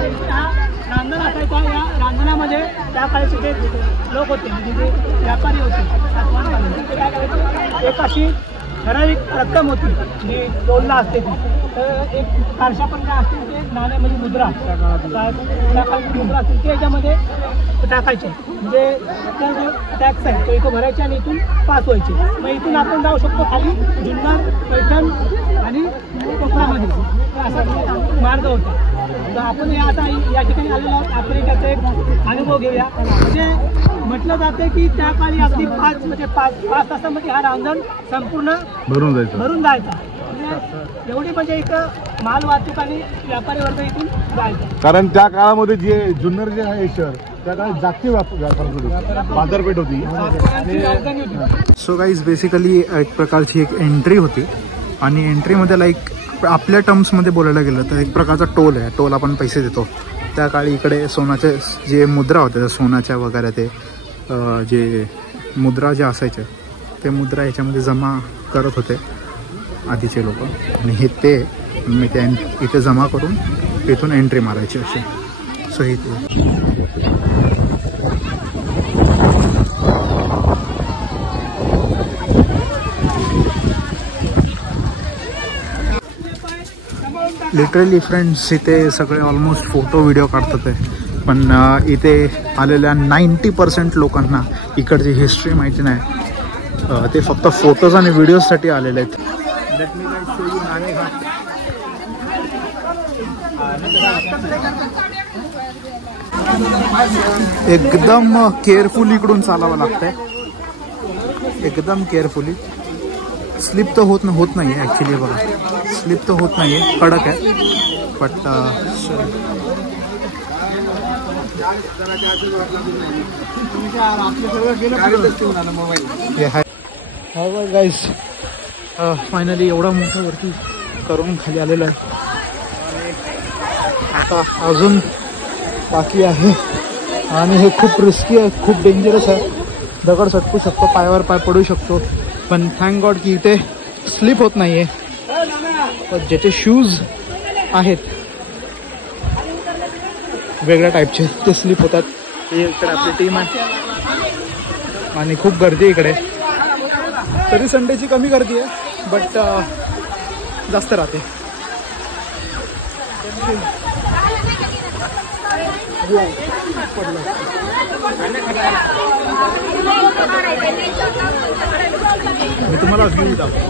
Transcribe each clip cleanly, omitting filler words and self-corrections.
रांजण असायचा. या रांजणामध्ये त्या काळचे जे लोक होते म्हणजे जे व्यापारी होते सातवाहनकालीन, ते काय करायचे, एक अशी ठराविक रक्कम होती जी टोलला असते ती, तर एक कारशा पण काय असते ते नाणे म्हणजे मुद्रा, त्या काळची मुद्रा असते ते याच्यामध्ये टाकायचे. म्हणजे आपला जो टॅक्स आहे तो इथं भरायचे आणि इथून पास व्हायचे. मग इथून आपण जाऊ शकतो खाली जुन्नर, पैठण आणि कोकणामध्ये, असा मार्ग होता. तर आपण आता या ठिकाणी आलेलो आहोत. आपण त्याचा एक अनुभव घेऊया. म्हणजे म्हटलं जाते की त्या काळी अगदी पाच तासामध्ये हा रांजण संपूर्ण भरून जायचा. म्हणजे एवढी म्हणजे इथं माल वाहतूक आणि व्यापारी वर्ग इथून जायचा. कारण त्या काळामध्ये जे जुन्नर जे आहे शहर, त्या काळात जागतिक बाजारपेठ होती. सो गाईज बेसिकली एक प्रकारची एक एंट्री होती आणि एंट्रीमध्ये लाईक आपल्या टर्म्समध्ये बोलायला गेलं तर एक प्रकारचा टोल आहे. टोल आपण पैसे देतो. त्या काळी इकडे सोन्याचे जे मुद्रा होत्या सोन्याच्या वगैरे ते जे मुद्रा ज्या असायच्या ते मुद्रा ह्याच्यामध्ये जमा करत होते आधीचे लोक आणि हे ते मी त्या इथे जमा करून इथून एंट्री मारायची अशी. सो इथे लिटरली फ्रेंड्स इथे सगळे ऑलमोस्ट फोटो व्हिडिओ काढतात आहे. पण इथे आलेल्या 90% लोकांना इकडची हिस्ट्री माहिती नाही. ते फक्त फोटोज आणि व्हिडिओजसाठी आलेले आहेत. Let me guys show you Naneghat. एकदम केअरफुली इकडून चालावं लागतंय. एकदम केअरफुली. स्लिप तर होत नाही आहे ॲक्च्युली. बघा स्लिप तर होत नाही आहे, कडक आहे. बट गाईज फायनली एवढा मोठा वरती करून खाली आलेला आहे. आता अजून बाकी आहे आणि हे खूप रिस्की आहे, खूप डेंजरस आहे. दगड सटकू शकतो, पायावर पाय पडू शकतो. पण थँक गॉड की इथे स्लिप होत नाही आहे. ज्याचे शूज आहेत वेगळ्या टाईपचे ते स्लिप होतात. इकडे आपली टीम आहे आणि खूप गर्दी इकडे. तरी संडेची कमी गर्दी आहे बट जास्त राहते. मी तुम्हाला व्ह्यू दाखवतो.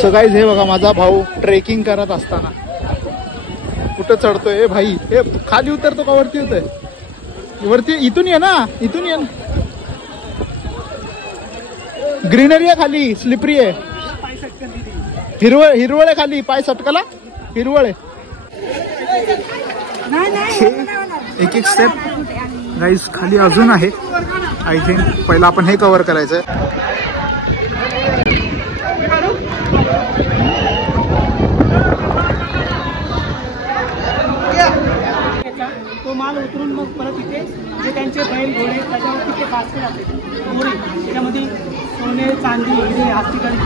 सो गाईज हे बघा माझा भाऊ ट्रेकिंग करत असताना कुठं चढतोय भाई. हे खाली उतरतो का वरती होतोय? वरती इथून ये ना, इथून ये ना. ग्रीनरी आहे खाली, स्लिपरी आहे. हिरवळ आहे खाली, पाय सटकला हिरवळ आहे. एक एक स्टेप गाईज खाली अजून आहे. आय थिंक पहिला आपण हे कव्हर करायचंय. तो माल उतरून मग परत इथे जे त्यांचे बैल घोडे त्याच्यावरती ते फासले जाते मोरी. त्याच्यामध्ये सोने, चांदी, हिरे, हस्तिकंठ,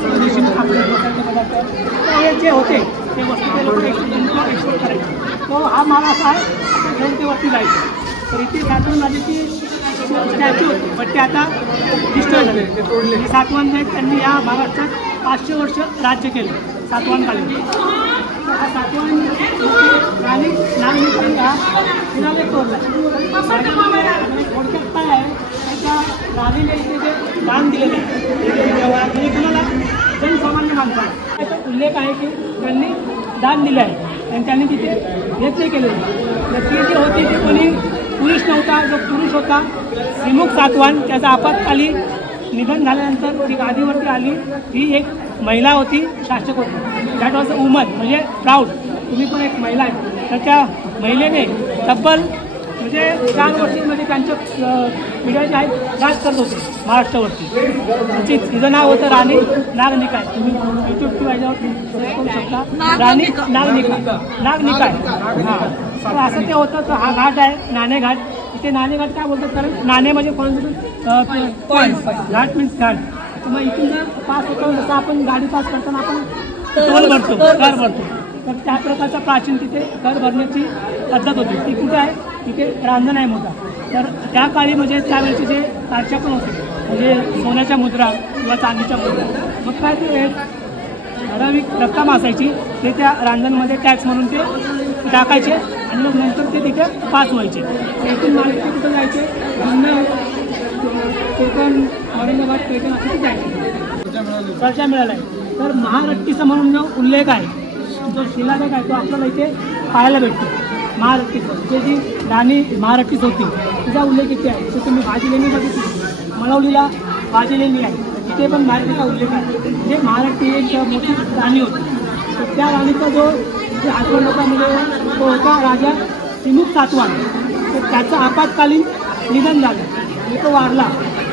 स्वदेशी आपले लोकांचे पदार्थ हे जे होते ते वस्तू ते लोक एक्सपोर्ट करायचे. तो हा माल असा आहे आपण घेऊन ते वरती जायचं. तर इथे सातवन राजाची स्टॅच्यू होती बट ते आता डिस्ट्रॉय झाले, ते तोडले. सातवन त्यांनी या महाराष्ट्रात 500 वर्ष राज्य केलं सातवाहनकालीन. हा सातवाहन राणी नागमित्रांनी हा पुण्याला तोडला. थोडक्यात काय आहे त्याच्या राणीने इथे जे दान दिलेलं आहे कुणाला जनसामान्य माणसाला त्याचा उल्लेख आहे की त्यांनी दान दिलं आहे. आणि त्यांनी तिथे यज्ञ केले. तर ती जी होती ती कोणी पुरुष नव्हता. जो पुरुष होता श्रीमुख सातवाहन, त्याचा आपत्काली निधन झाल्यानंतर ती गादीवरती आली. ही एक महिला होती, शासक होती. दॅट वॉज अ वुमन, म्हणजे प्राऊड, तुम्ही पण एक महिला आहे. तर त्या महिलेने तब्बल म्हणजे 4 वर्षांमध्ये त्यांच्या पिढ्याचे आहेत राज करत होते महाराष्ट्रावरती. तिचं नाव होतं राणी नागनिकाय. तुम्ही यूट्यूब किंवा याच्यावर करू शकता. राणी नागनिकाय. हां, तर असं ते होतं. तर हा घाट आहे नाणे घाट. इथे नाणे घाट काय बोलतात, कारण नाणे म्हणजे घाट मीन्स घाट. तर मग इथून जर पास होतो, जसं आपण गाडी पास करताना आपण टोल भरतो, कर भरतो, तर त्या प्रकारचा प्राचीन तिथे कर भरण्याची पद्धत होती. ती कुठे आहे, तिथे रांजण आहे मोठा. तर त्या काळी म्हणजे त्यावेळेचे जे तारच्या पण होते, म्हणजे सोन्याच्या मुद्रा किंवा चांदीच्या मुद्रा, मग काय ते ठराविक रक्कम असायची, ते त्या रांजणमध्ये टॅक्स म्हणून ते टाकायचे आणि मग नंतर ते तिथे पास व्हायचे. इथून मालिक ते कुठं जायचे, जुन्नर, कोकण, औरंगाबाद, पैठण असं ते जायचे. चर्चा मिळाला आहे. तर महारट्टीचा म्हणून जो उल्लेख आहे, जो शिलालेख आहे, तो आपल्याला इथे पाहायला भेटतो. महारट्टीचं जे जी राणी महारट्टीच होती तिचा उल्लेख इथे आहे. तर तुम्ही भाजी लेणी बघितली, मळवलीला भाजी लेणी आहे, तिथे पण महारट्टीचा उल्लेख आहे. म्हणजे महारट्टी एक मोठी राणी होती. तर त्या राणीचा जो जे आठवण लोकांमध्ये तो होता राजा श्रीमुख सातवाहन. तर त्याचं आपत्कालीन निधन झालं आणि तो वारला.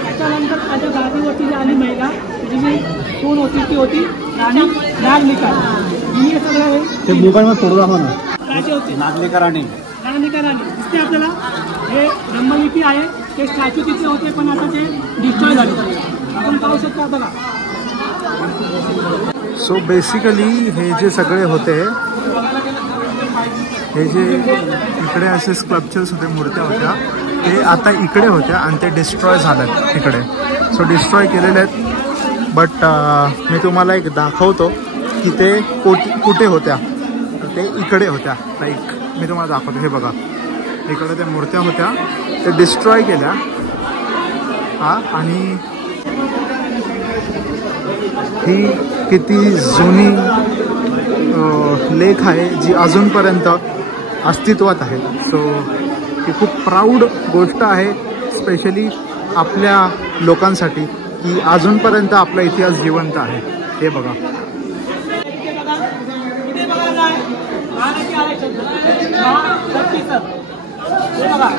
त्याच्यानंतर त्याच्या गादीवरती जी आली महिला, जी जी सून होती ती होती राणी नागनिका. हे सगळं ते मोबाईलमध्ये सोडू दाखवा ना. राजे होते नागनिका राणी. नागनिका राणी दिसते आपल्याला. हे ब्रह्मलिपी आहे, ते स्टॅच्यू तिथे होते पण आता ते डिस्ट्रॉय झाले. आपण पाहू शकता बघा. सो बेसिकली हे जे सगळे होते, हे जे इकडे असे स्कल्पचर्स होते, मूर्त्या होत्या, ते आता इकडे होत्या आणि ते डिस्ट्रॉय झाल्यात तिकडे. सो डिस्ट्रॉय केलेले आहेत. बट मी तुम्हाला एक दाखवतो की ते कुठे होत्या. ते इकडे होत्या. लाईक मी तुम्हाला दाखवतो. हे बघा, इकडे त्या मूर्त्या होत्या, ते डिस्ट्रॉय केल्या. हां, आणि ही किती जुनी लेख आहे जी अजूनपर्यंत अस्तित्वात आहे. सो ही खूप प्राऊड गोष्ट आहे, स्पेशली आपल्या लोकांसाठी, की अजूनपर्यंत आपला इतिहास जिवंत आहे. हे बघा.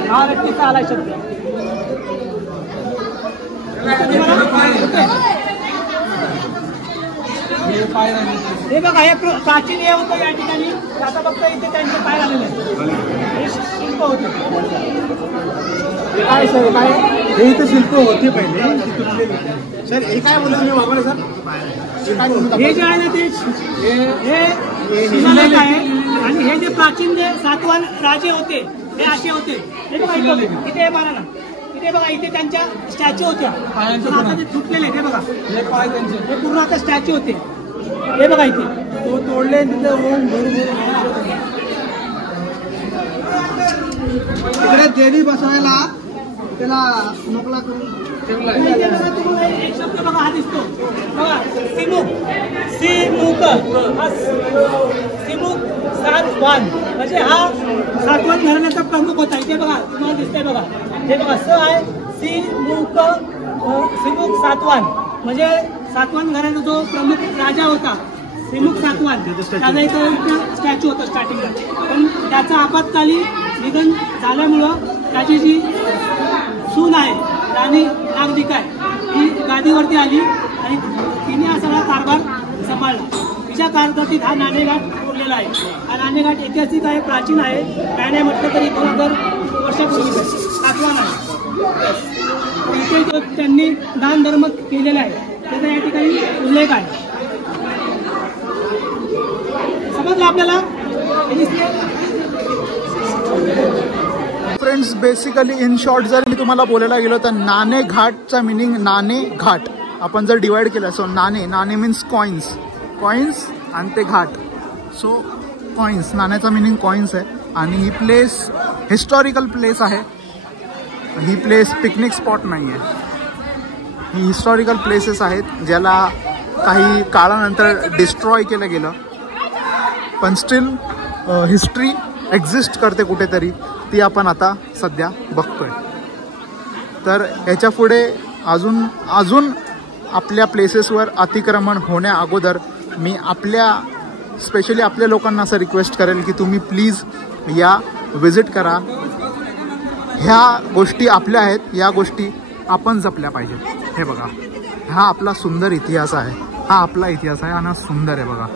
महारट्टीचा आलाय शब्द. हे बघा, हे प्राचीन हे होतं या ठिकाणी. आता फक्त इथे त्यांचे पाय आलेले आहेत. हे शिल्प होते. काय सर, काय हे इथे शिल्प होते पहिले सर. हे काय बोलतो मी वापरलं सर. हे जे आहे ना ते हे शिलालेख आहे. आणि हे जे प्राचीन जे सातवाहन राजे होते हे असे होते. हे बघा इथे हे मारा ना, इथे बघा, इथे त्यांच्या स्टॅच्यू होत्या. आता ते तुटलेले. हे बघा, हे पूर्ण आता स्टॅच्यू होते. हे बघा इथे तो तोडले तिथे इकडे देवी बसवायला त्याला मोकळा करून तुम्हाला एक शब्द बघा हा दिसतो बघा, श्रीमुख सातवाहन. म्हणजे हा सातवाहन घराण्याचा प्रमुख होता. इथे बघा तुम्हाला दिसतंय बघा. हे बघा, स आहे श्रीमुख सातवाहन, म्हणजे सातवाहन घराण्याचा जो प्रमुख राजा होता श्रीमुख सातवाहन, त्याचा इथं स्टॅच्यू होता स्टार्टिंगला. पण त्याचं आपत्कालीन निधन झाल्यामुळं त्याची जी सून आहे राणी नागनिकाय, ही गादीवरती आली आणि तिने हा सगळा कारभार सांभाळला. तिच्या कारकिर्दीत हा नाणेघाट उरलेला आहे. हा नाणेघाट ऐतिहासिक आहे, प्राचीन आहे. काय नाही म्हटलं तरी 2000 वर्षापूर्वी सातवाहन आहे. इथे त्यांनी दान धर्म केलेला आहे, त्याचा या ठिकाणी उल्लेख आहे. समजलं आपल्याला. फ्रेंड्स, बेसिकली इन शॉर्ट जर मी तुम्हाला बोलायला गेलो तर नाणे घाटचा मिनिंग नाणे घाट आपण जर डिवाइड केलं, सो नाणे मीन्स कॉइन्स आणि ते घाट. सो कॉइन्स, नाण्याचा मिनिंग कॉइन्स आहे. आणि ही प्लेस हिस्टॉरिकल प्लेस आहे. ही प्लेस पिकनिक स्पॉट नाही आहे. ही हिस्टॉरिकल प्लेसेस आहेत ज्याला काही काळानंतर डिस्ट्रॉय केलं गेलं, पण स्टील हिस्ट्री एक्झिस्ट करते कुठेतरी, ती आपण आता सध्या बघतोय. तर ह्याच्या पुढे अजून आपल्या प्लेसेसवर अतिक्रमण होण्या अगोदर मी स्पेशली आपल्या लोकांना असं रिक्वेस्ट करेल की तुम्ही प्लीज या, विजिट करा. ह्या गोष्टी आपल्या आहेत, या गोष्टी आपण जपल्या पाहिजेत. हे बघा, हा आपला सुंदर इतिहास आहे, हा आपला इतिहास आहे आणि हा सुंदर आहे बघा.